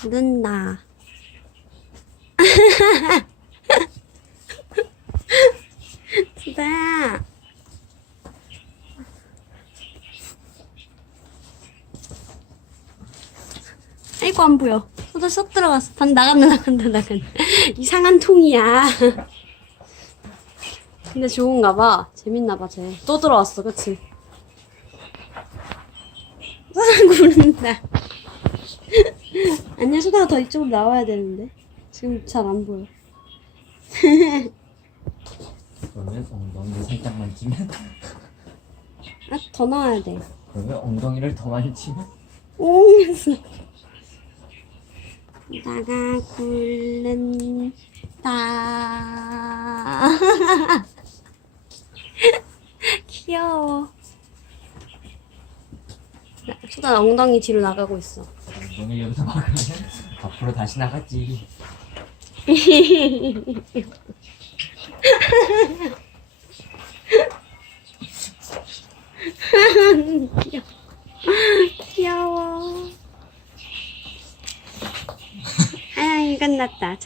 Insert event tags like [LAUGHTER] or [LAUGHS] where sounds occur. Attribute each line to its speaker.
Speaker 1: 부른다. [LAUGHS] 수다야. 아이고 안 보여. 소다 쏙 들어갔어. 반 나간다 나간다 나간다. 이상한 통이야. [LAUGHS] 근데 좋은가 봐. 재밌나 봐 쟤. 또 들어왔어, 그치? [LAUGHS] 구른다. 아니야 소다가 더 이쪽으로 나와야 되는데. 지금 잘 안 보여. [LAUGHS]
Speaker 2: 그러면 엉덩이를 살짝만 치면
Speaker 1: 아, 더 나와야 돼.
Speaker 2: 그러면 엉덩이를 더 많이 치면
Speaker 1: 오. 소다가 굴른다. [LAUGHS] 귀여워. 나- 소다 엉덩이 뒤로 나가고 있어.
Speaker 2: 엉덩이 여기서 막으면 앞으로 다시 나갔지 [LAUGHS]
Speaker 1: 귀여워. 하양이 끝났다.